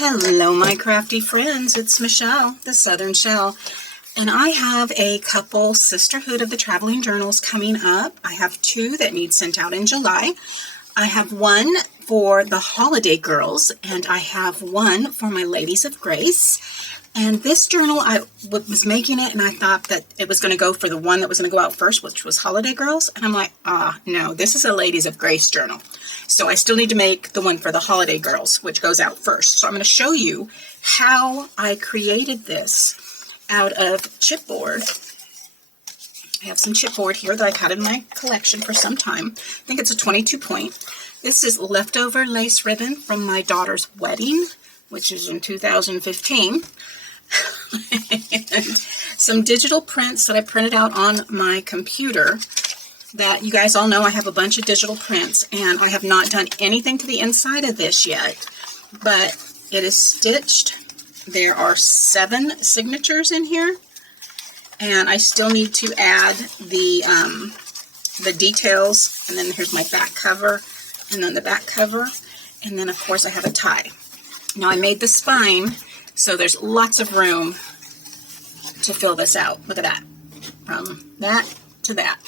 Hello, my crafty friends. It's Michelle, the Southern Shell, and I have a couple Sisterhood of the Traveling Journals coming up. I have two that need sent out in July. I have one for the holiday girls, and I have one for my Ladies of Grace. And this journal, I was making it, and I thought that it was going to go for the one that was going to go out first, which was Holiday Girls. And I'm like, no, this is a Ladies of Grace journal. So I still need to make the one for the Holiday Girls, which goes out first. So I'm going to show you how I created this out of chipboard. I have some chipboard here that I've had in my collection for some time. I think it's a 22 point. This is leftover lace ribbon from my daughter's wedding, which is in 2015. And some digital prints that I printed out on my computer that you guys all know I have a bunch of digital prints, and I have not done anything to the inside of this yet, but it is stitched. There are 7 signatures in here, and I still need to add the details, and then here's my back cover, and then the back cover, and then of course I have a tie. Now I made the spine, so there's lots of room to fill this out. Look at that, from that to that.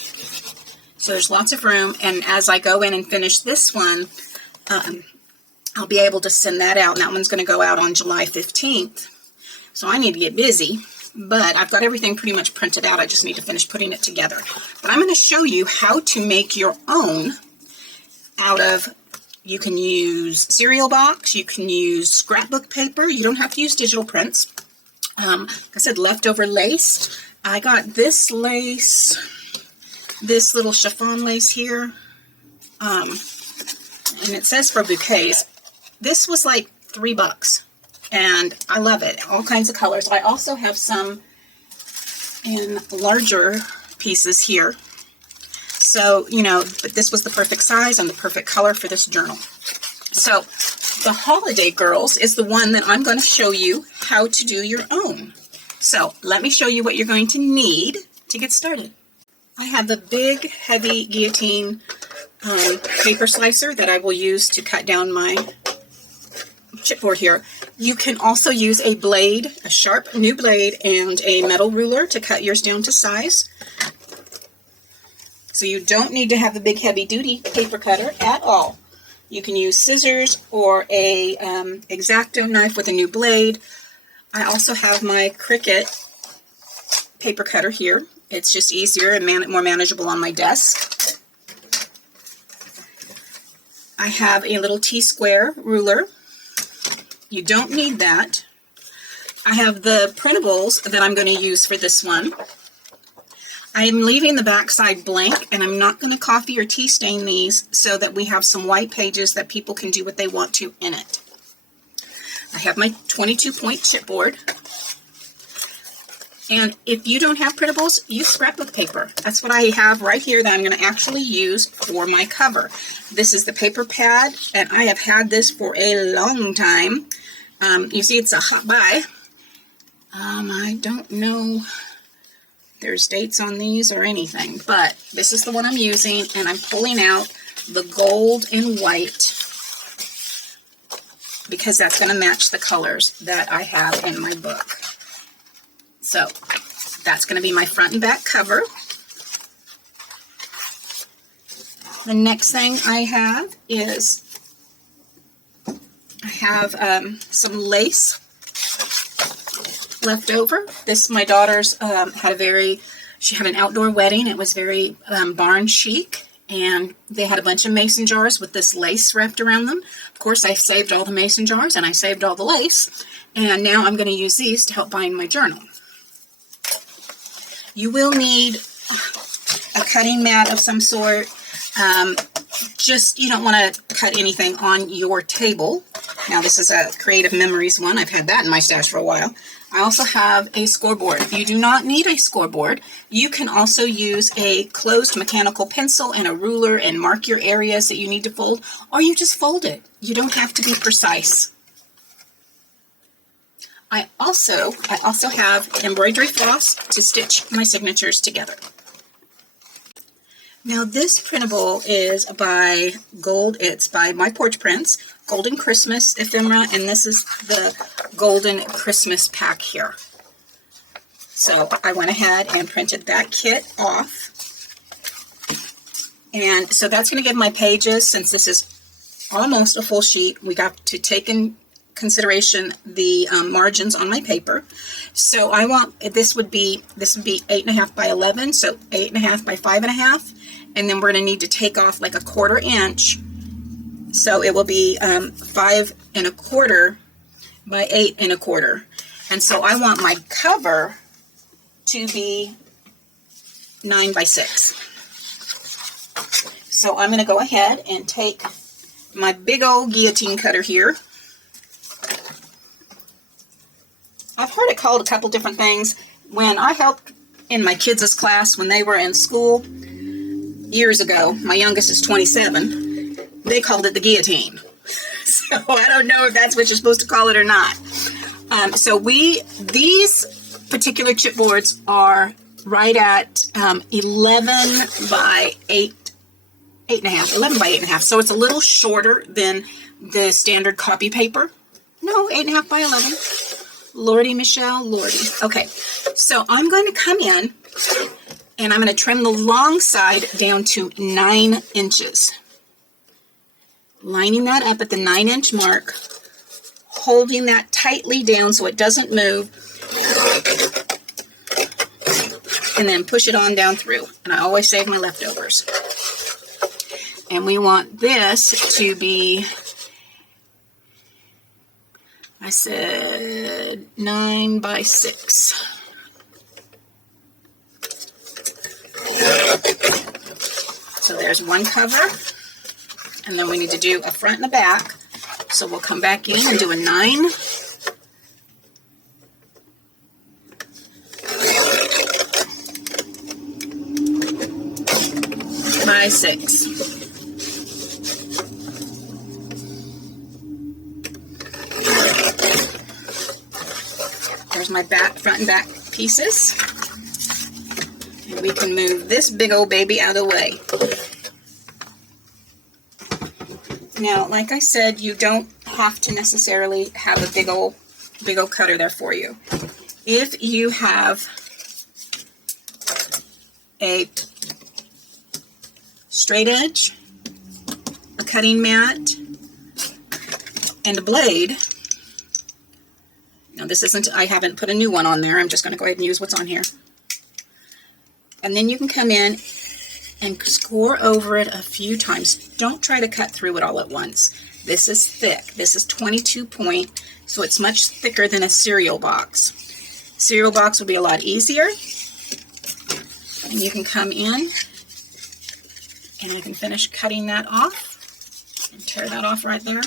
So there's lots of room, and as I go in and finish this one, I'll be able to send that out. And that one's going to go out on July 15th. So I need to get busy, but I've got everything pretty much printed out. I just need to finish putting it together. But I'm going to show you how to make your own out of, you can use cereal box, you can use scrapbook paper. You don't have to use digital prints. Like I said, leftover lace. I got this lace, this little chiffon lace here, and it says for bouquets. This was like $3, and I love it. All kinds of colors. I also have some in larger pieces here. So, you know, but this was the perfect size and the perfect color for this journal. So, the Holiday Girls is the one that I'm going to show you how to do your own. So, let me show you what you're going to need to get started. I have the big, heavy guillotine paper slicer that I will use to cut down my chipboard here. You can also use a blade, a sharp new blade, and a metal ruler to cut yours down to size. So you don't need to have a big, heavy-duty paper cutter at all. You can use scissors or a X-Acto knife with a new blade. I also have my Cricut paper cutter here. It's just easier and more manageable on my desk. I have a little T-square ruler. You don't need that. I have the printables that I'm going to use for this one. I am leaving the back side blank, and I'm not going to coffee or tea stain these so that we have some white pages that people can do what they want to in it. I have my 22 point chipboard. And if you don't have printables, use scrapbook paper. That's what I have right here that I'm going to actually use for my cover. This is the paper pad, and I have had this for a long time. You see it's a hot buy. I don't know if there's dates on these or anything, but this is the one I'm using, and I'm pulling out the gold and white because that's going to match the colors that I have in my book. So that's going to be my front and back cover. The next thing I have is I have some lace left over. This, my daughter's she had an outdoor wedding. It was very barn chic, and they had a bunch of mason jars with this lace wrapped around them. Of course, I saved all the mason jars and I saved all the lace, and now I'm going to use these to help bind my journal. You will need a cutting mat of some sort. You don't want to cut anything on your table. Now, this is a Creative Memories one. I've had that in my stash for a while. I also have a scoreboard. You do not need a scoreboard. You can also use a closed mechanical pencil and a ruler and mark your areas that you need to fold, or you just fold it. You don't have to be precise. I also have embroidery floss to stitch my signatures together. Now this printable is by Gold. It's by My Porch Prints. Golden Christmas ephemera, and this is the Golden Christmas pack here. So I went ahead and printed that kit off. And so that's going to give my pages, since this is almost a full sheet, we got to take in consideration the margins on my paper. So I want, this would be 8.5 by 11, so 8.5 by 5.5, and then we're going to need to take off like a 1/4 inch, so it will be 5.25 by 8.25. And so I want my cover to be 9 by 6. So I'm going to go ahead and take my big old guillotine cutter here. I've heard it called a couple different things. When I helped in my kids' class when they were in school years ago, my youngest is 27, they called it the guillotine. So I don't know if that's what you're supposed to call it or not. So these particular chipboards are right at 11 by 8.5, 11 by 8.5. So it's a little shorter than the standard copy paper. No, 8.5 by 11. Lordy, Michelle, Lordy. Okay, so I'm going to come in and I'm going to trim the long side down to 9 inches. Lining that up at the 9-inch mark, holding that tightly down so it doesn't move, and then push it on down through. And I always save my leftovers. And we want this to be, I said 9 by 6. So there's one cover, and then we need to do a front and a back. So we'll come back in and do a 9 by 6. There's my front and back pieces. And we can move this big old baby out of the way. Now, like I said, you don't have to necessarily have a big old cutter there for you. If you have a straight edge, a cutting mat, and a blade. Now this isn't, I haven't put a new one on there. I'm just going to go ahead and use what's on here. And then you can come in and score over it a few times. Don't try to cut through it all at once. This is thick. This is 22 point, so it's much thicker than a cereal box. Cereal box would be a lot easier. And you can come in and you can finish cutting that off and tear that off right there.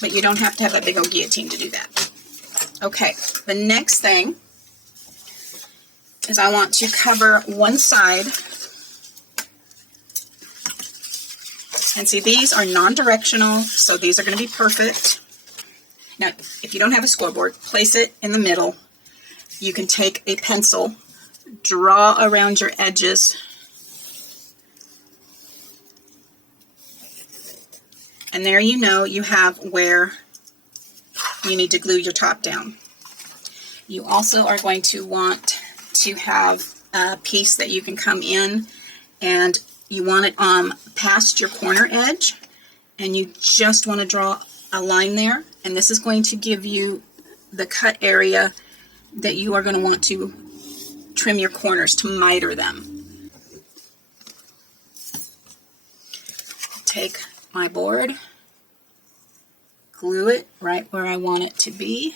But you don't have to have a big old guillotine to do that. Okay, the next thing is I want to cover one side. And see, these are non-directional, so these are going to be perfect. Now, if you don't have a scoreboard, place it in the middle. You can take a pencil, draw around your edges, and there you know you have where you need to glue your top down. You also are going to want to have a piece that you can come in and you want it past your corner edge, and you just want to draw a line there, and this is going to give you the cut area that you are going to want to trim your corners to miter them. Take my board, glue it right where I want it to be.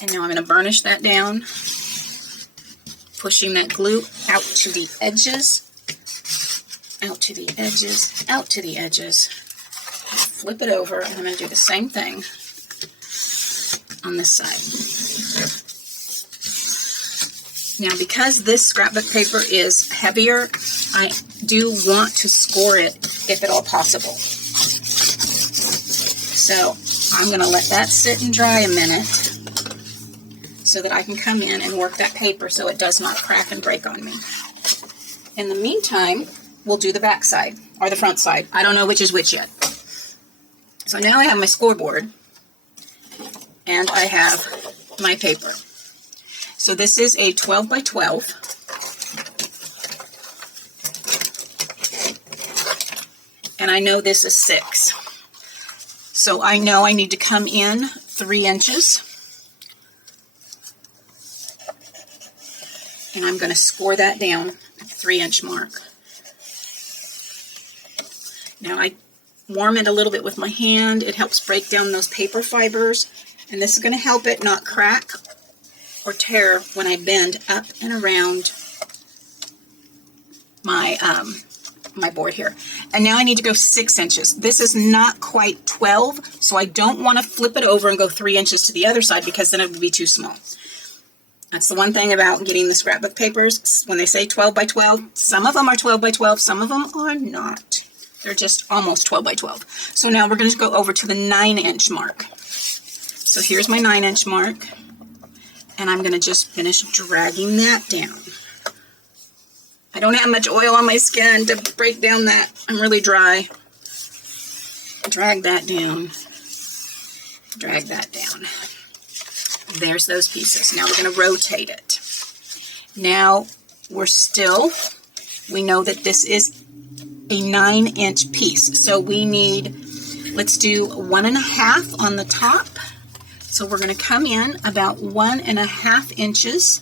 And now I'm going to burnish that down, pushing that glue out to the edges, out to the edges, out to the edges. Flip it over, and I'm going to do the same thing on this side. Now, because this scrapbook paper is heavier, I do want to score it if at all possible. So I'm going to let that sit and dry a minute so that I can come in and work that paper so it does not crack and break on me. In the meantime, we'll do the back side, or the front side. I don't know which is which yet. So now I have my scoreboard, and I have my paper. So this is a 12 by 12. And I know this is 6. So I know I need to come in 3 inches. And I'm going to score that down at the 3-inch mark. Now I warm it a little bit with my hand. It helps break down those paper fibers. And this is going to help it not crack or tear when I bend up and around my my board here. And now I need to go 6 inches. This is not quite 12, so I don't want to flip it over and go 3 inches to the other side, because then it would be too small. That's the one thing about getting the scrapbook papers. When they say 12 by 12, some of them are 12 by 12, some of them are not. They're just almost 12 by 12. So now we're going to go over to the 9-inch mark. So here's my 9-inch mark, and I'm going to just finish dragging that down. I don't have much oil on my skin to break down that. I'm really dry. Drag that down. Drag that down. There's those pieces. Now we're going to rotate it. Now we know that this is a 9-inch piece. So we need, let's do 1.5 on the top. So we're going to come in about 1.5 inches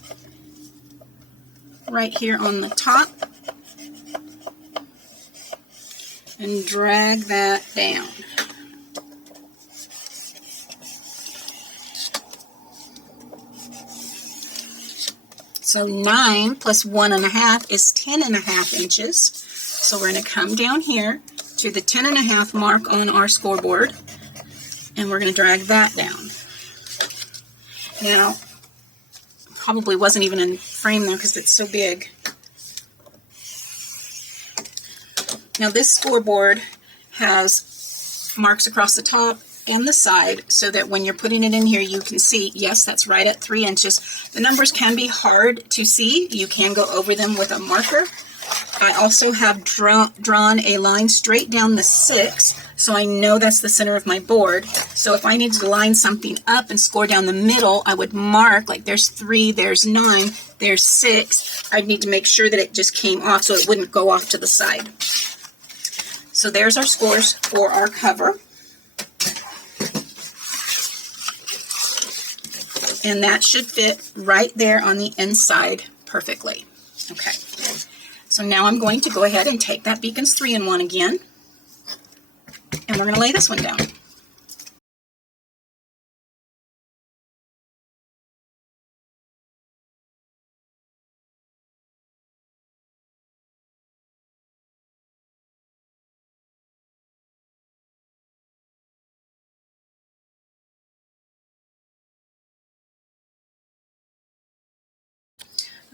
right here on the top and drag that down. So 9 plus 1.5 is 10.5 inches. So we're going to come down here to the 10.5 mark on our scoreboard, and we're going to drag that down. Now, probably wasn't even in frame there because it's so big. Now this scoreboard has marks across the top and the side, so that when you're putting it in here you can see, yes, that's right at 3 inches. The numbers can be hard to see. You can go over them with a marker. I also have drawn a line straight down the 6, so I know that's the center of my board. So if I needed to line something up and score down the middle, I would mark, like there's 3, there's 9, there's 6. I'd need to make sure that it just came off so it wouldn't go off to the side. So there's our scores for our cover. And that should fit right there on the inside perfectly. Okay. So now I'm going to go ahead and take that Beacons 3-in-1 again, and we're going to lay this one down.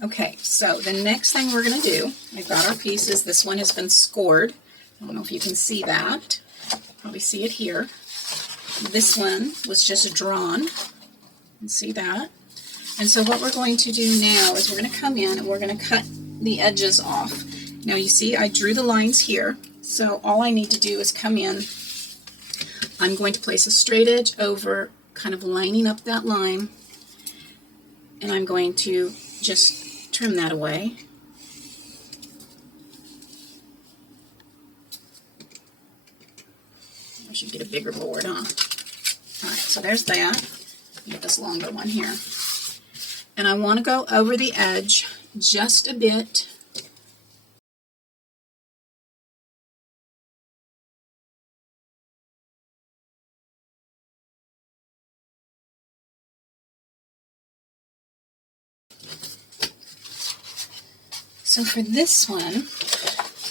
Okay, so the next thing we're going to do, we've got our pieces. This one has been scored. I don't know if you can see that. Probably see it here. This one was just drawn. You can see that. And so what we're going to do now is we're going to come in and we're going to cut the edges off. Now you see I drew the lines here, so all I need to do is come in. I'm going to place a straight edge over, kind of lining up that line, and I'm going to just trim that away. I should get a bigger board, huh? Alright, so there's that. Get this longer one here. And I want to go over the edge just a bit. So for this one,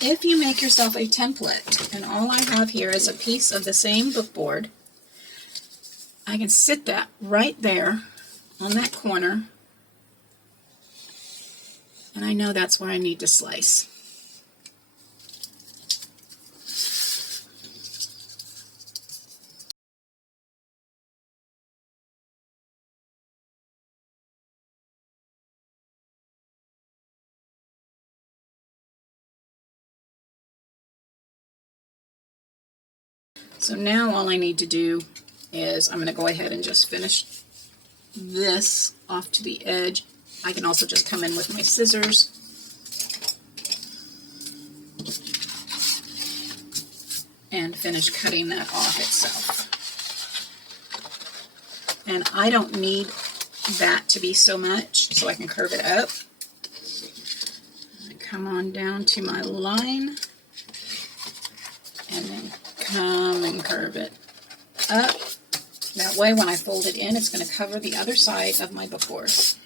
if you make yourself a template, and all I have here is a piece of the same bookboard, I can sit that right there on that corner, and I know that's where I need to slice. So now all I need to do is I'm going to go ahead and just finish this off to the edge. I can also just come in with my scissors and finish cutting that off itself. And I don't need that to be so much, so I can curve it up. Come on down to my line, and then come and curve it up. That way when I fold it in, it's going to cover the other side of my befores.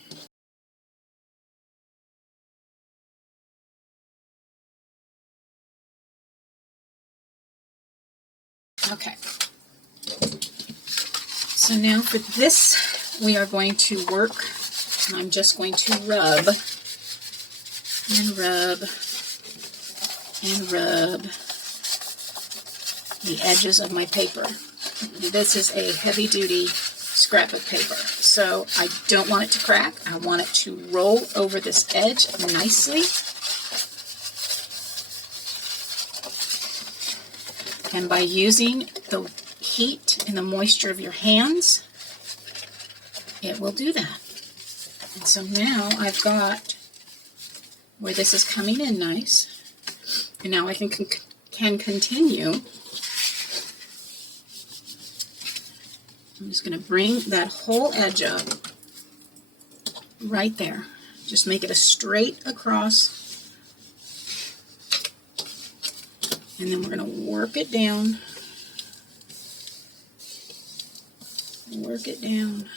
Okay. So now for this, we are going to work, and I'm just going to rub and rub and rub the edges of my paper. This is a heavy-duty scrapbook paper, so I don't want it to crack. I want it to roll over this edge nicely. And by using the heat and the moisture of your hands, it will do that. And so now I've got where this is coming in nice, and now I can continue. I'm just going to bring that whole edge up right there. Just make it a straight across, and then we're going to work it down, work it down,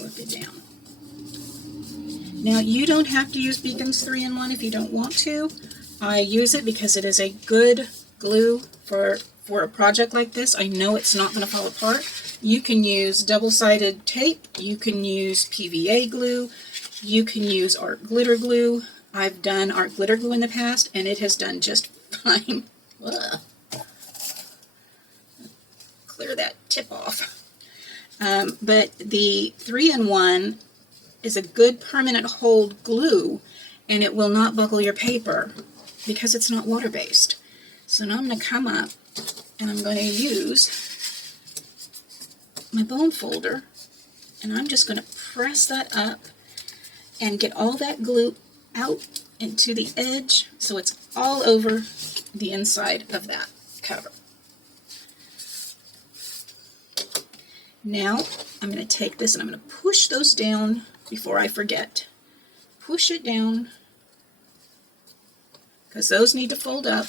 work it down. Now, you don't have to use Beacon's 3-in-1 if you don't want to. I use it because it is a good glue for a project like this. I know it's not going to fall apart. You can use double-sided tape. You can use PVA glue. You can use art glitter glue. I've done art glitter glue in the past, and it has done just fine. Ugh. Clear that tip off. But the 3-in-1 is a good permanent hold glue, and it will not buckle your paper because it's not water-based. So now I'm going to come up and I'm going to use my bone folder, and I'm just going to press that up and get all that glue out into the edge so it's all over the inside of that cover. Now I'm going to take this and I'm going to push those down before I forget. Push it down because those need to fold up.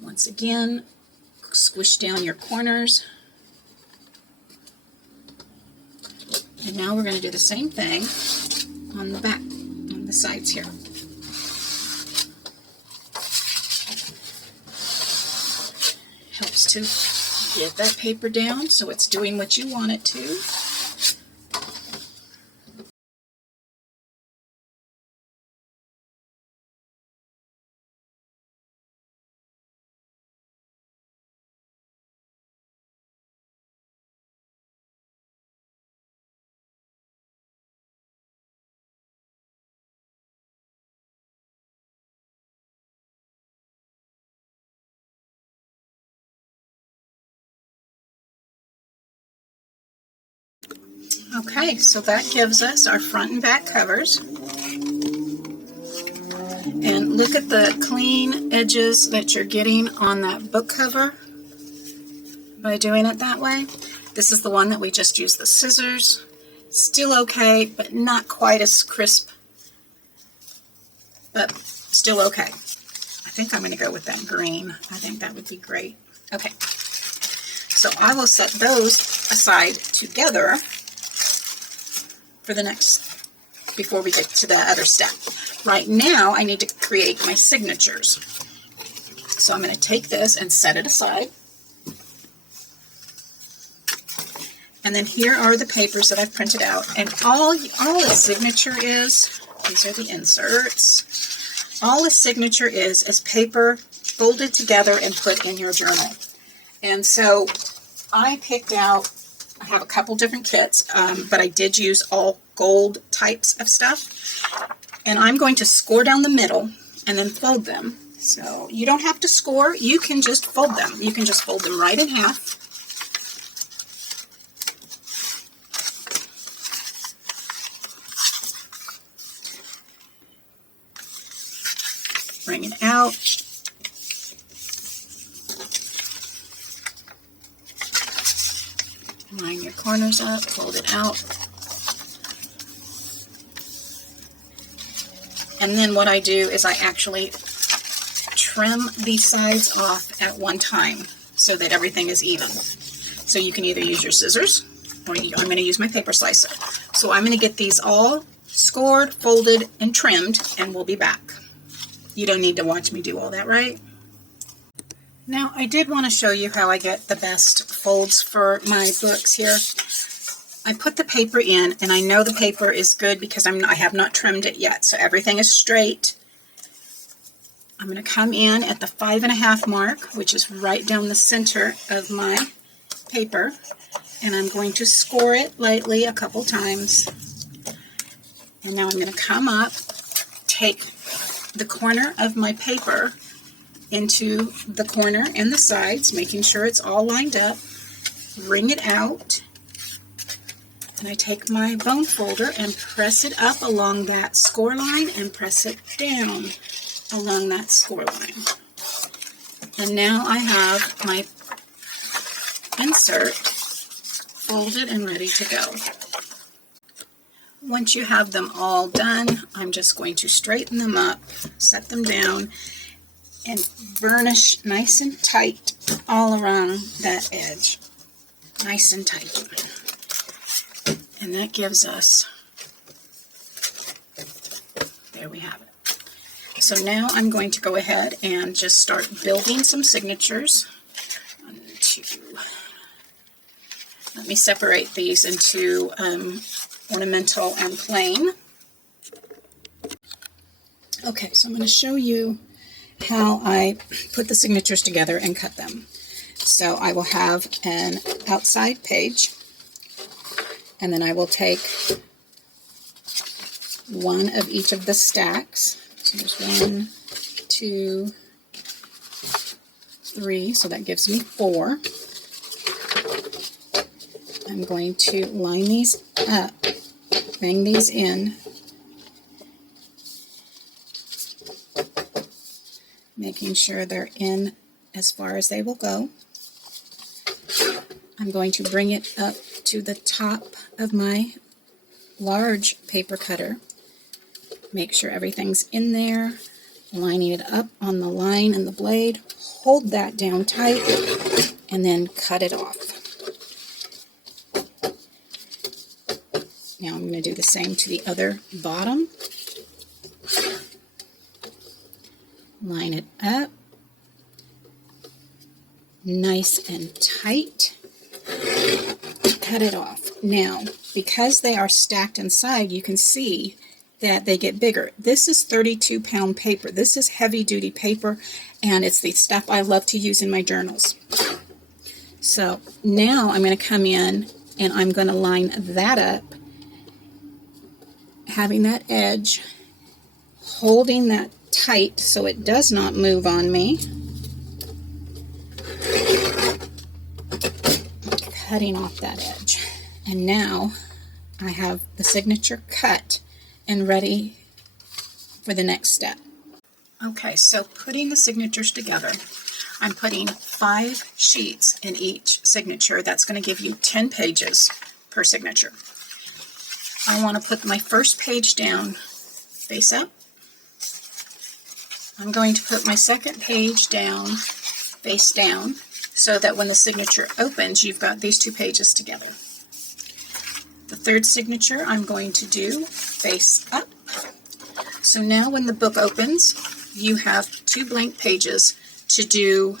Once again, squish down your corners. And now we're going to do the same thing on the back, on the sides here. Helps to get that paper down so it's doing what you want it to. Okay, so that gives us our front and back covers. And look at the clean edges that you're getting on that book cover by doing it that way. This is the one that we just used the scissors. Still okay, but not quite as crisp, but still okay. I think I'm going to go with that green. I think that would be great. Okay, so I will set those aside together for the next, before we get to the other step. Right now, I need to create my signatures. So I'm going to take this and set it aside. And then here are the papers that I've printed out. And all its signature is, these are the inserts, all its signature is paper folded together and put in your journal. And so I picked out, I have a couple different kits, but I did use all gold types of stuff. And I'm going to score down the middle and then fold them. So you don't have to score, you can just fold them. You can just fold them right in half. Bring it out. Line your corners up, fold it out. And then what I do is I actually trim these sides off at one time so that everything is even. So you can either use your scissors or I'm going to use my paper slicer. So I'm going to get these all scored, folded, and trimmed, and we'll be back. You don't need to watch me do all that, right? Now, I did want to show you how I get the best folds for my books here. I put the paper in, and I know the paper is good because I have not trimmed it yet, so everything is straight. I'm going to come in at the 5.5 mark, which is right down the center of my paper, and I'm going to score it lightly a couple times. And now I'm going to come up, take the corner of my paper into the corner and the sides, making sure it's all lined up, wring it out, and I take my bone folder and press it up along that score line and press it down along that score line. And now I have my insert folded and ready to go. Once you have them all done, I'm just going to straighten them up, set them down, and burnish nice and tight all around that edge. Nice and tight. And that gives us, there we have it. So now I'm going to go ahead and just start building some signatures. 1, 2. Let me separate these into ornamental and plain. Okay, so I'm going to show you how I put the signatures together and cut them. So I will have an outside page, and then I will take one of each of the stacks. So there's 1, 2, 3, so that gives me 4. I'm going to line these up, bang these in, making sure they're in as far as they will go. I'm going to bring it up to the top of my large paper cutter, make sure everything's in there, lining it up on the line and the blade, hold that down tight, and then cut it off. Now I'm going to do the same to the other bottom. Line it up, nice and tight, cut it off. Now, because they are stacked inside, you can see that they get bigger. This is 32-pound paper. This is heavy-duty paper, and it's the stuff I love to use in my journals. So now I'm going to come in and I'm going to line that up, having that edge, holding that tight so it does not move on me, cutting off that edge. And now I have the signature cut and ready for the next step. Okay, so putting the signatures together, I'm putting 5 sheets in each signature. That's going to give you 10 pages per signature. I want to put my first page down face up. I'm going to put my second page down face down so that when the signature opens, you've got these 2 pages together. The third signature I'm going to do face up. So now when the book opens, you have 2 blank pages to do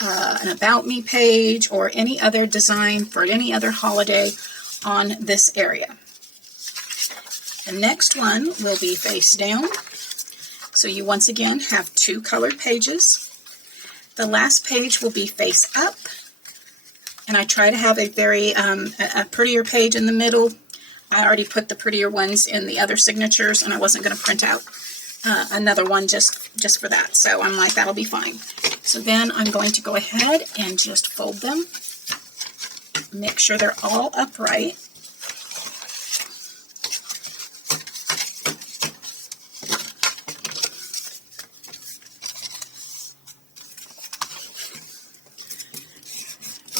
an About Me page or any other design for any other holiday on this area. The next one will be face down. So you once again have 2 colored pages. The last page will be face up. And I try to have a very a prettier page in the middle. I already put the prettier ones in the other signatures, and I wasn't going to print out another one just for that. So I'm like, that'll be fine. So then I'm going to go ahead and just fold them. Make sure they're all upright.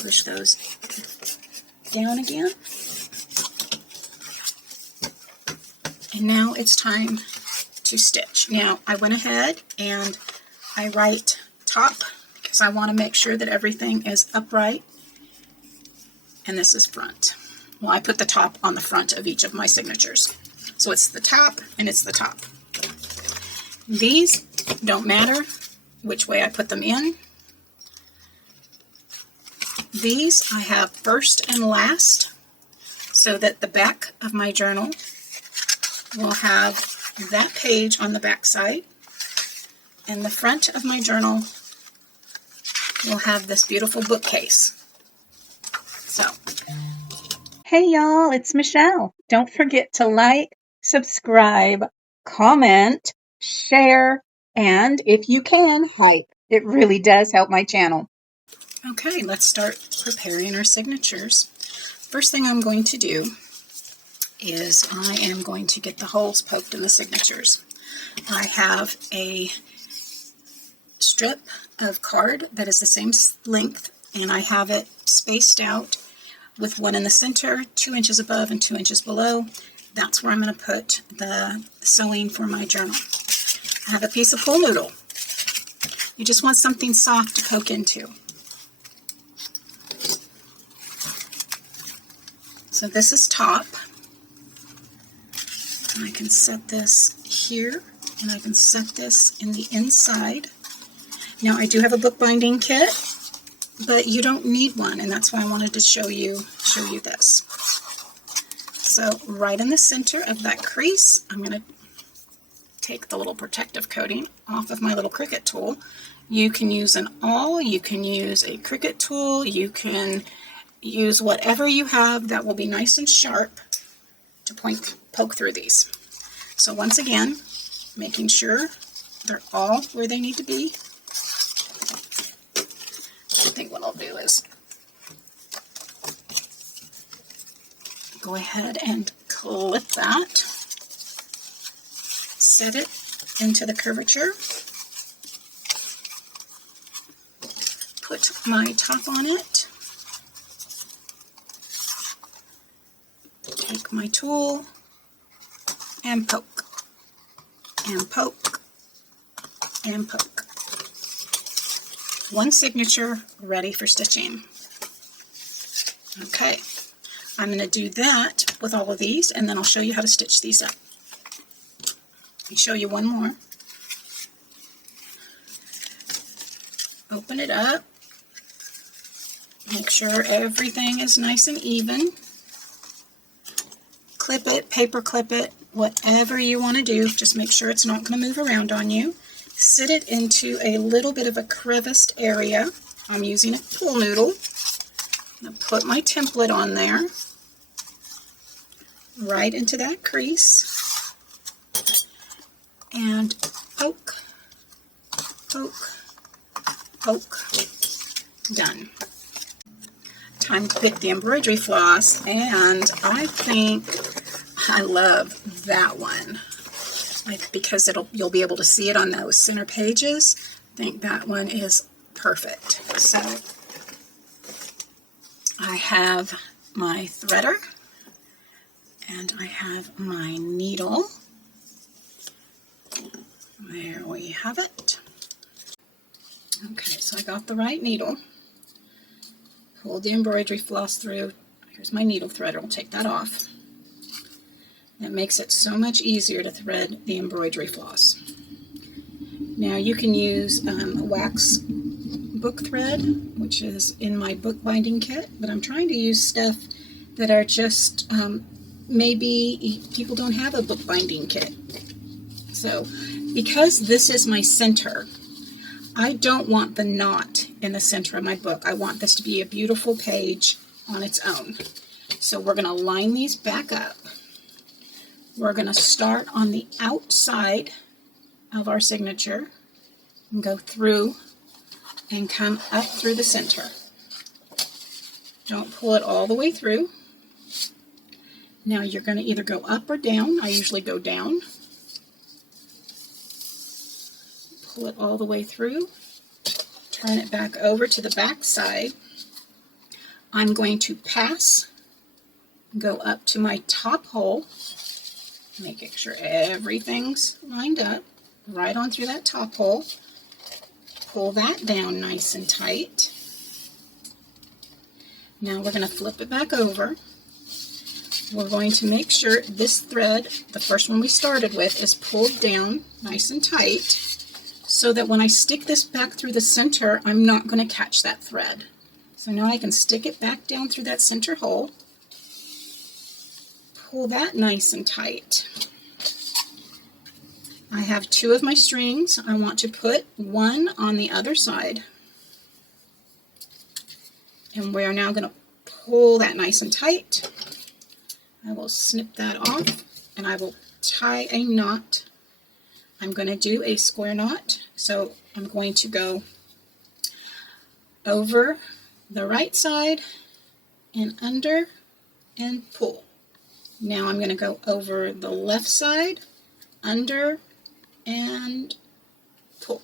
Push those down again. And now it's time to stitch. Now I went ahead and I write top because I want to make sure that everything is upright. And this is front. Well, I put the top on the front of each of my signatures. So it's the top and it's the top. These don't matter which way I put them in. These I have first and last, so that the back of my journal will have that page on the back side, and the front of my journal will have this beautiful bookcase. So, hey y'all, it's Michelle. Don't forget to like, subscribe, comment, share, and if you can, hype. It really does help my channel. Okay, let's start preparing our signatures. First thing I'm going to do is I am going to get the holes poked in the signatures. I have a strip of card that is the same length, and I have it spaced out with 1 in the center, 2 inches above and 2 inches below. That's where I'm going to put the sewing for my journal. I have a piece of pool noodle. You just want something soft to poke into. So this is top, and I can set this here, and I can set this in the inside. Now I do have a bookbinding kit, but you don't need one, and that's why I wanted to show you this. So right in the center of that crease, I'm going to take the little protective coating off of my little Cricut tool. You can use an awl, you can use a Cricut tool, you can use whatever you have that will be nice and sharp to poke through these. So once again, making sure they're all where they need to be. I think what I'll do is go ahead and clip that, set it into the curvature, put my top on it, take my tool and poke, and poke, and poke. One signature ready for stitching. Okay, I'm going to do that with all of these, and then I'll show you how to stitch these up. I'll show you one more. Open it up. Make sure everything is nice and even. Clip it, paper clip it, whatever you want to do. Just make sure it's not going to move around on you. Sit it into a little bit of a creviced area. I'm using a pool noodle. I'm going to put my template on there, right into that crease, and poke, poke, poke. Done. Time to pick the embroidery floss, and I think I love that one. Because you'll be able to see it on those center pages. I think that one is perfect. So I have my threader and I have my needle. There we have it. Okay, so I got the right needle. Pull the embroidery floss through. Here's my needle threader. I'll take that off. That makes it so much easier to thread the embroidery floss. Now you can use wax book thread, which is in my bookbinding kit, but I'm trying to use stuff that are just, maybe people don't have a bookbinding kit. So, because this is my center, I don't want the knot in the center of my book. I want this to be a beautiful page on its own. So we're going to line these back up. We're going to start on the outside of our signature and go through and come up through the center. Don't pull it all the way through. Now you're going to either go up or down. I usually go down. Pull it all the way through. Turn it back over to the back side. I'm going to pass, go up to my top hole, making sure everything's lined up, right on through that top hole. Pull that down nice and tight. Now we're going to flip it back over. We're going to make sure this thread, the first one we started with, is pulled down nice and tight so that when I stick this back through the center, I'm not going to catch that thread. So now I can stick it back down through that center hole, pull that nice and tight. I have 2 of my strings. I want to put one on the other side. And we are now going to pull that nice and tight. I will snip that off and I will tie a knot. I'm going to do a square knot. So I'm going to go over the right side and under and pull. Now I'm going to go over the left side, under, and pull.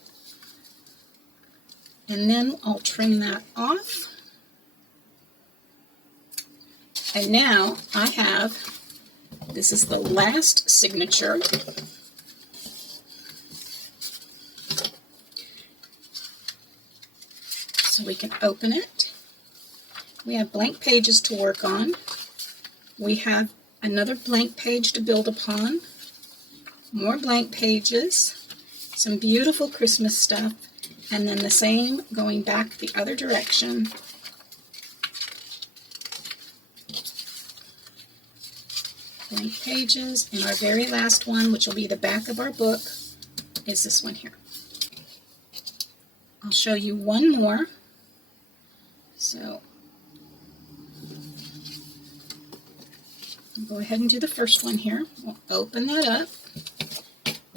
And then I'll trim that off. And now I have, this is the last signature. So we can open it. We have blank pages to work on. We have another blank page to build upon. More blank pages, some beautiful Christmas stuff, and then the same going back the other direction. Blank pages, and our very last one, which will be the back of our book, is this one here. I'll show you one more. So I'll go ahead and do the first one here. We'll open that up.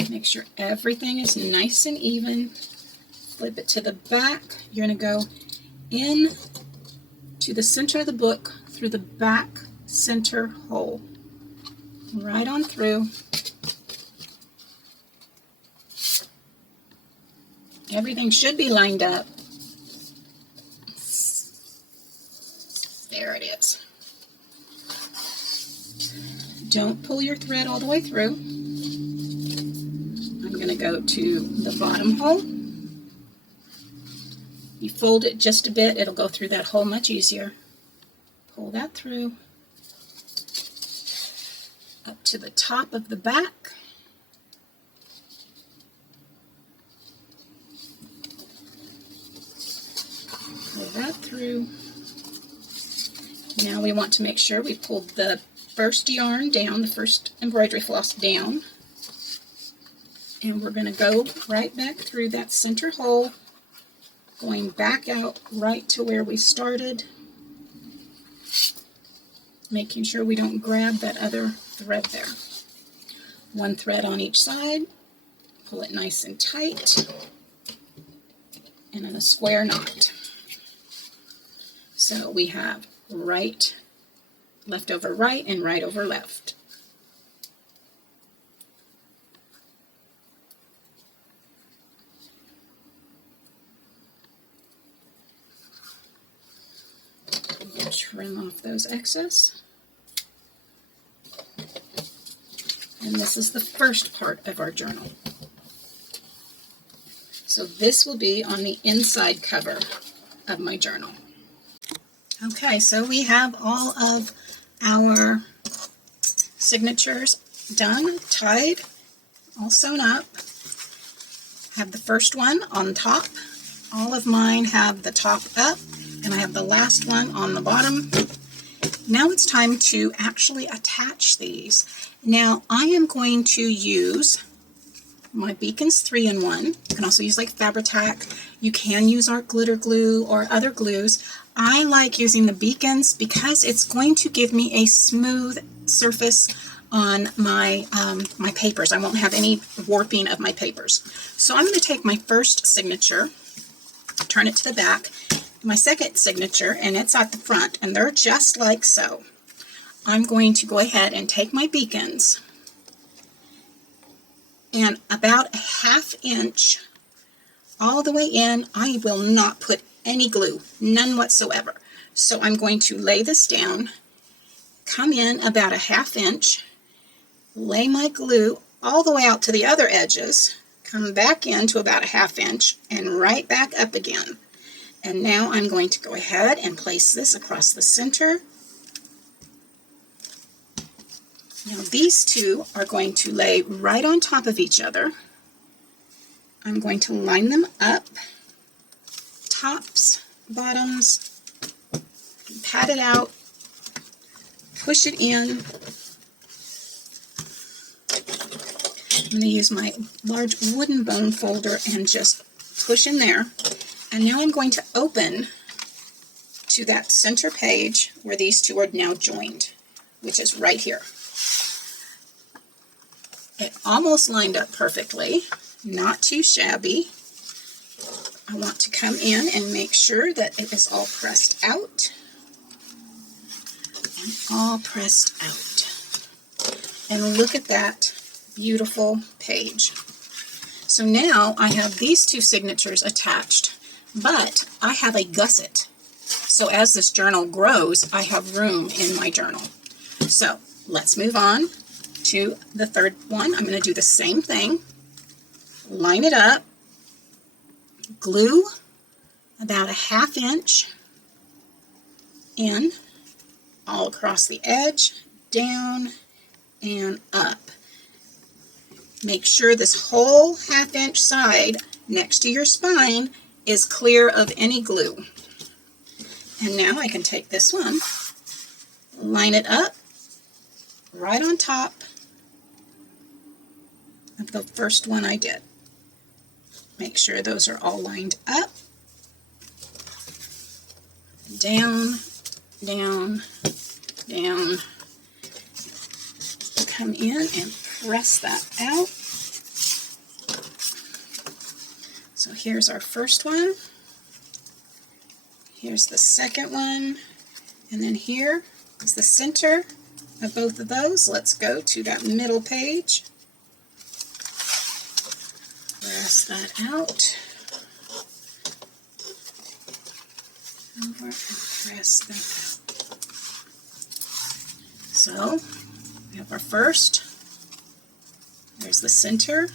Make sure everything is nice and even. Flip it to the back. You're going to go in to the center of the book through the back center hole. Right on through. Everything should be lined up. There it is. Don't pull your thread all the way through. I'm going to go to the bottom hole. You fold it just a bit, it'll go through that hole much easier. Pull that through. Up to the top of the back. Pull that through. Now we want to make sure we pulled the first yarn down, the first embroidery floss down. And we're going to go right back through that center hole, going back out right to where we started, making sure we don't grab that other thread there. One thread on each side, pull it nice and tight, and in a square knot. So we have right, left over right, and right over left. Trim off those excess. And this is the first part of our journal. So this will be on the inside cover of my journal. Okay, so we have all of our signatures done, tied, all sewn up. Have the first one on top All of mine have the top up, and I have the last one on the bottom. Now it's time to actually attach these. Now I am going to use my Beacons 3-in-1. You can also use like Fabri-Tac. You can use art glitter glue or other glues. I like using the Beacons because it's going to give me a smooth surface on my my papers. I won't have any warping of my papers. So I'm going to take my first signature, turn it to the back, my second signature, and it's at the front, and they're just like so. I'm going to go ahead and take my Beacons, and about a 1/2 inch all the way in. I will not put any glue, none whatsoever. So I'm going to lay this down, come in about a 1/2 inch, lay my glue all the way out to the other edges, come back into about a 1/2 inch, and right back up again. And now I'm going to go ahead and place this across the center. Now these two are going to lay right on top of each other. I'm going to line them up, tops, bottoms, pat it out, push it in. I'm going to use my large wooden bone folder and just push in there. And now I'm going to open to that center page where these two are now joined, which is right here. It almost lined up perfectly, not too shabby. I want to come in and make sure that it is all pressed out. And all pressed out. And look at that beautiful page. So now I have these two signatures attached, but I have a gusset. So as this journal grows, I have room in my journal. So let's move on to the third one. I'm going to do the same thing. Line it up, glue about a 1/2 inch in, all across the edge, down and up. Make sure this whole 1/2 inch side next to your spine is clear of any glue. And now I can take this one, line it up right on top of the first one I did. Make sure those are all lined up. Down, down, down. Come in and press that out. So here's our first one. Here's the second one. And then here is the center of both of those. Let's go to that middle page. Press that out. Over and press that out. So we have our first. There's the center.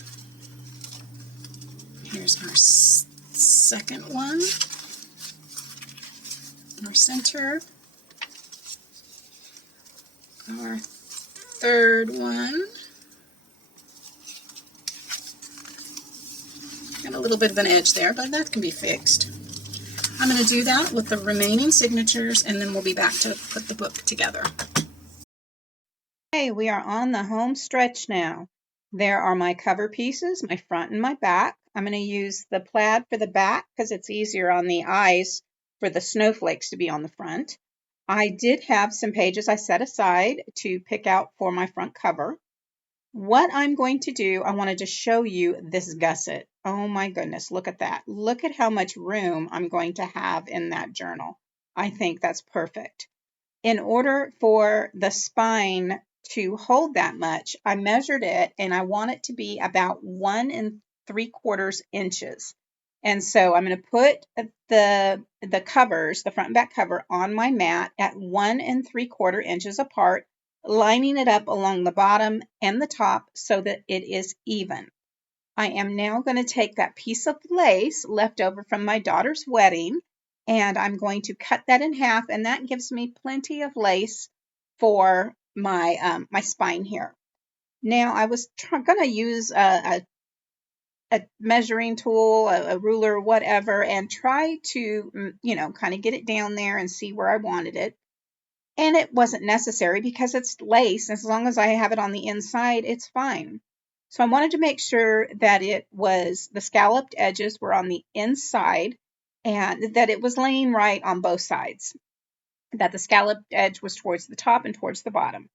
Here's our second one. Our center. Our third one. Got a little bit of an edge there, but that can be fixed. I'm going to do that with the remaining signatures, and then we'll be back to put the book together. Okay, we are on the home stretch now. There are my cover pieces, my front and my back. I'm going to use the plaid for the back because it's easier on the eyes for the snowflakes to be on the front. I did have some pages I set aside to pick out for my front cover. What I'm going to do, I wanted to show you this gusset. Oh my goodness, look at that. Look at how much room I'm going to have in that journal. I think that's perfect. In order for the spine to hold that much, I measured it and I want it to be about 1 3/4 inches. And so I'm going to put the covers, the front and back cover, on my mat at 1 3/4 inches apart, lining it up along the bottom and the top so that it is even. I am now going to take that piece of lace left over from my daughter's wedding, and I'm going to cut that in half, and that gives me plenty of lace for my my spine here. Now I was going to use a a measuring tool, a ruler, whatever, and try to, kind of get it down there and see where I wanted it. And it wasn't necessary because it's lace. As long as I have it on the inside, it's fine. So I wanted to make sure that the scalloped edges were on the inside and that it was laying right on both sides, that the scalloped edge was towards the top and towards the bottom.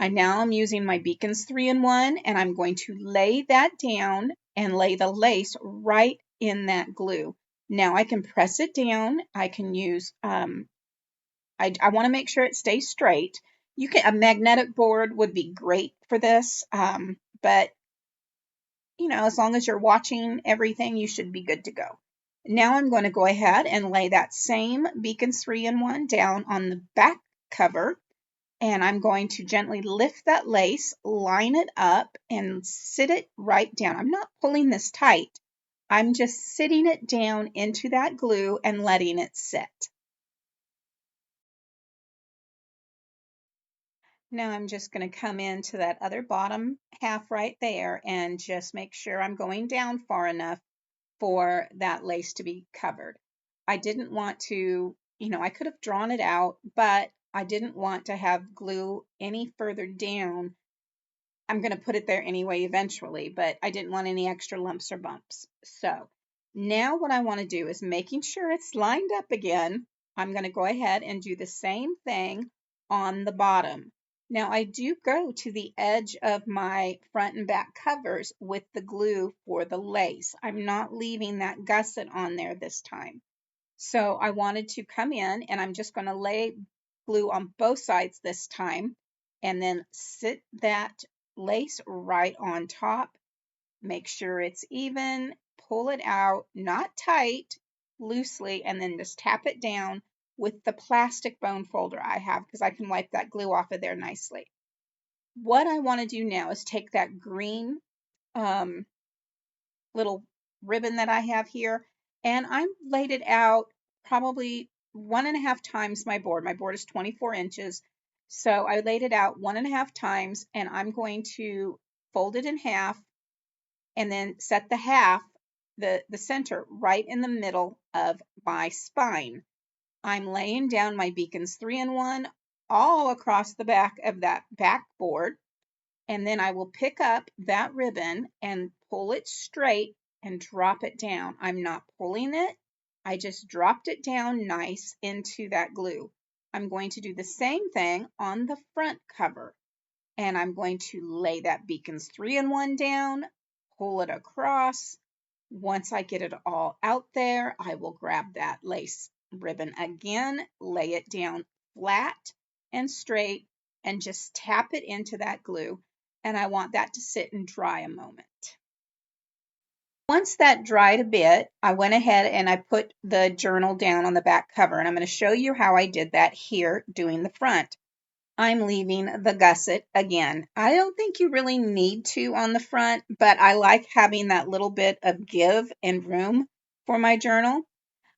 Now I'm using my Beacons 3-in-1 and I'm going to lay that down and lay the lace right in that glue. Now I can press it down. I can use, I want to make sure it stays straight. A magnetic board would be great for this, but as long as you're watching everything, you should be good to go. Now I'm going to go ahead and lay that same Beacons 3-in-1 down on the back cover. And I'm going to gently lift that lace, line it up, and sit it right down. I'm not pulling this tight. I'm just sitting it down into that glue and letting it sit. Now I'm just going to come into that other bottom half right there and just make sure I'm going down far enough for that lace to be covered. I didn't want to, I could have drawn it out, but I didn't want to have glue any further down. I'm going to put it there anyway eventually, but I didn't want any extra lumps or bumps. So now what I want to do is making sure it's lined up again. I'm going to go ahead and do the same thing on the bottom. Now I do go to the edge of my front and back covers with the glue for the lace. I'm not leaving that gusset on there this time. So I wanted to come in and I'm just going to lay glue on both sides this time and then sit that lace right on top. Make sure it's even, pull it out, not tight, loosely, and then just tap it down with the plastic bone folder I have because I can wipe that glue off of there nicely. What I want to do now is take that green little ribbon that I have here, and I laid it out probably 1.5 times my board. My board is 24 inches. So I laid it out 1.5 times, and I'm going to fold it in half and then set the half, the center, right in the middle of my spine. I'm laying down my Beacons 3-in-1 all across the back of that back board. And then I will pick up that ribbon and pull it straight and drop it down. I'm not pulling it. I just dropped it down nice into that glue. I'm going to do the same thing on the front cover. And I'm going to lay that Beacons 3-in-1 down, pull it across. Once I get it all out there, I will grab that lace ribbon again, lay it down flat and straight, and just tap it into that glue. And I want that to sit and dry a moment. Once that dried a bit, I went ahead and I put the journal down on the back cover. And I'm going to show you how I did that here doing the front. I'm leaving the gusset again. I don't think you really need to on the front, but I like having that little bit of give and room for my journal.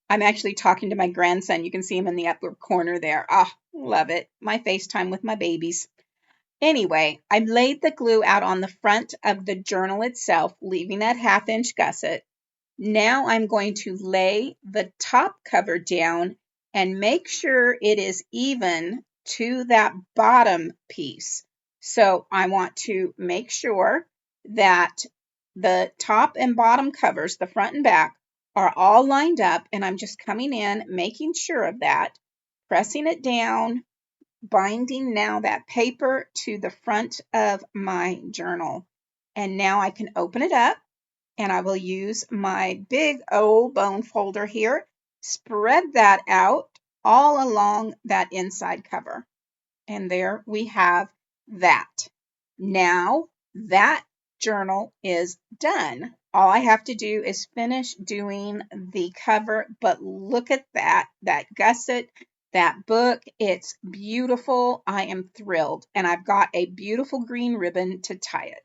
I'm actually talking to my grandson. You can see him in the upper corner there. Ah, love it. My FaceTime with my babies. Anyway, I laid the glue out on the front of the journal itself, leaving that 1/2-inch gusset. Now I'm going to lay the top cover down and make sure it is even to that bottom piece. So I want to make sure that the top and bottom covers, the front and back, are all lined up, and I'm just coming in, making sure of that, pressing it down, binding now that paper to the front of my journal. And now I can open it up and I will use my big old bone folder here, spread that out all along that inside cover. And there we have that. Now that journal is done. All I have to do is finish doing the cover, but look at that gusset, that book. It's beautiful. I am thrilled. And I've got a beautiful green ribbon to tie it.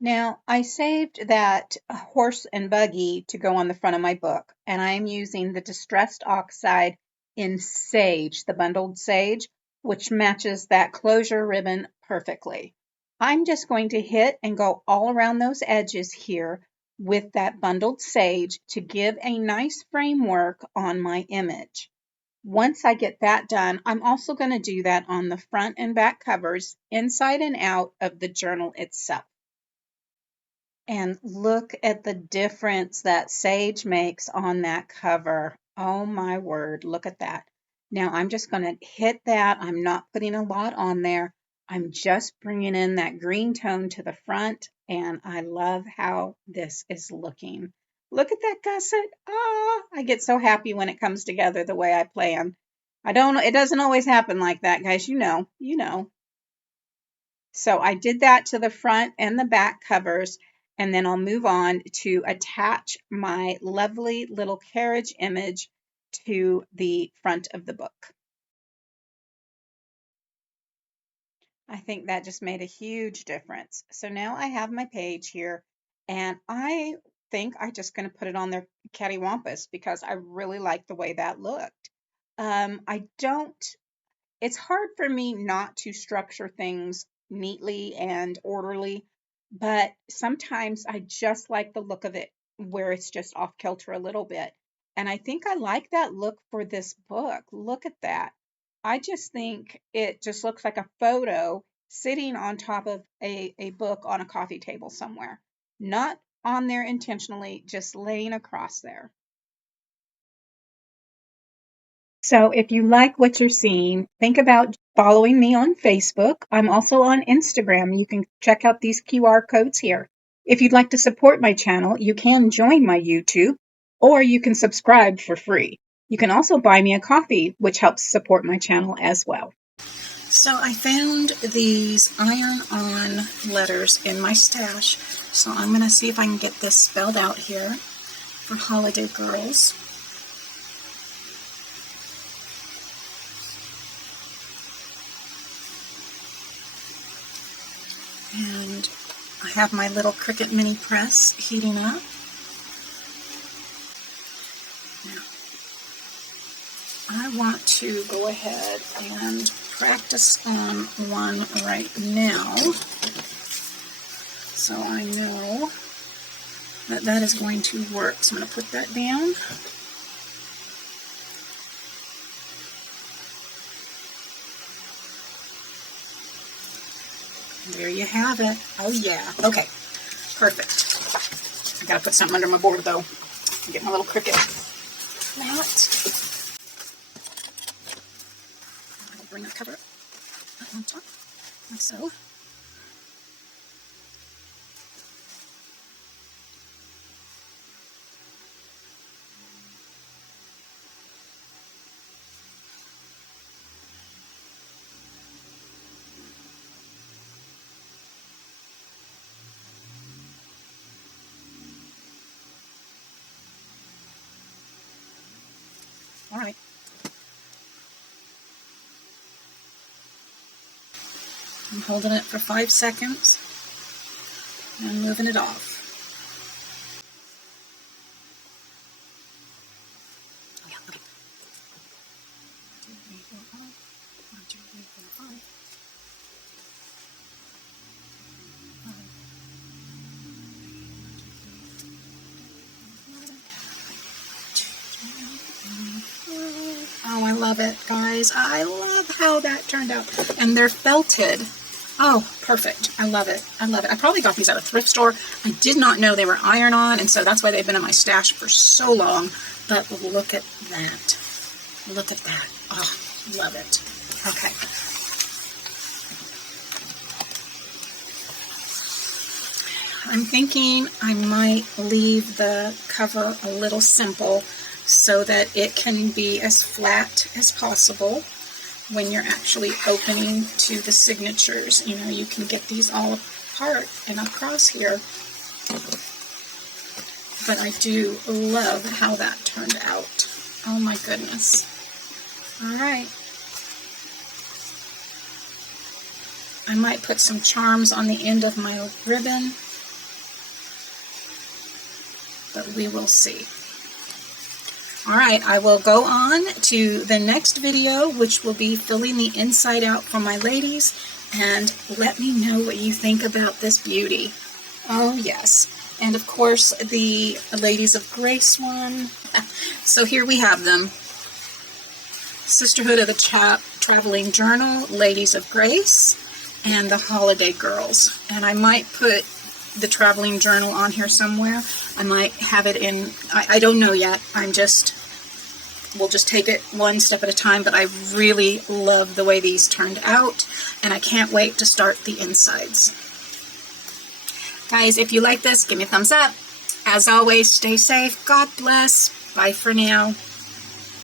Now, I saved that horse and buggy to go on the front of my book, and I'm using the Distressed Oxide in Sage, the bundled sage, which matches that closure ribbon perfectly. I'm just going to hit and go all around those edges here with that bundled sage to give a nice framework on my image. Once I get that done, I'm also going to do that on the front and back covers, inside and out of the journal itself. And look at the difference that sage makes on that cover. Oh my word, look at that. Now I'm just going to hit that. I'm not putting a lot on there. I'm just bringing in that green tone to the front, and I love how this is looking. Look at that gusset. Ah, I get so happy when it comes together the way I plan. It doesn't always happen like that, guys. You know. So I did that to the front and the back covers, and then I'll move on to attach my lovely little carriage image to the front of the book. I think that just made a huge difference. So now I have my page here, and I think I'm just going to put it on there cattywampus because I really like the way that looked. It's hard for me not to structure things neatly and orderly, but sometimes I just like the look of it where it's just off kilter a little bit. And I think I like that look for this book. Look at that. I just think it just looks like a photo sitting on top of a book on a coffee table somewhere. Not on there intentionally, just laying across there. So if you like what you're seeing, think about following me on Facebook. I'm also on Instagram. You can check out these QR codes here. If you'd like to support my channel, you can join my YouTube, or you can subscribe for free. You can also buy me a coffee, which helps support my channel as well. So I found these iron-on letters in my stash. So I'm going to see if I can get this spelled out here for Holiday Girls. And I have my little Cricut mini press heating up. Now, I want to go ahead and practice on one right now, so I know that that is going to work. So I'm going to put that down. There you have it. Oh yeah. Okay. Perfect. I gotta put something under my board though. Get my little Cricut mat. I'll bring that cover up on top, like so. All right. I'm holding it for 5 seconds and moving it off. Oh yeah, okay. 2, 3, 4, 5. 1, 2, 3, 4, 5. 5. Oh, I love it, guys. I love how that turned out. And they're felted. Oh, perfect. I love it. I love it. I probably got these at a thrift store. I did not know they were iron-on, and so that's why they've been in my stash for so long. But look at that. Look at that. Oh, love it. Okay. I'm thinking I might leave the cover a little simple so that it can be as flat as possible when you're actually opening to the signatures. You know, you can get these all apart and across here. But I do love how that turned out. Oh my goodness. All right. I might put some charms on the end of my ribbon, but we will see. All right, I will go on to the next video, which will be filling the inside out for my ladies, and let me know what you think about this beauty. Oh yes. And of course the Ladies of Grace one. So here we have them. Sisterhood of the Traveling Journal, Ladies of Grace, and the Holiday Girls. And I might put the Traveling Journal on here somewhere. I might have it in, I don't know yet. We'll just take it one step at a time, but I really love the way these turned out, and I can't wait to start the insides. Guys, if you like this, give me a thumbs up. As always, stay safe. God bless. Bye for now.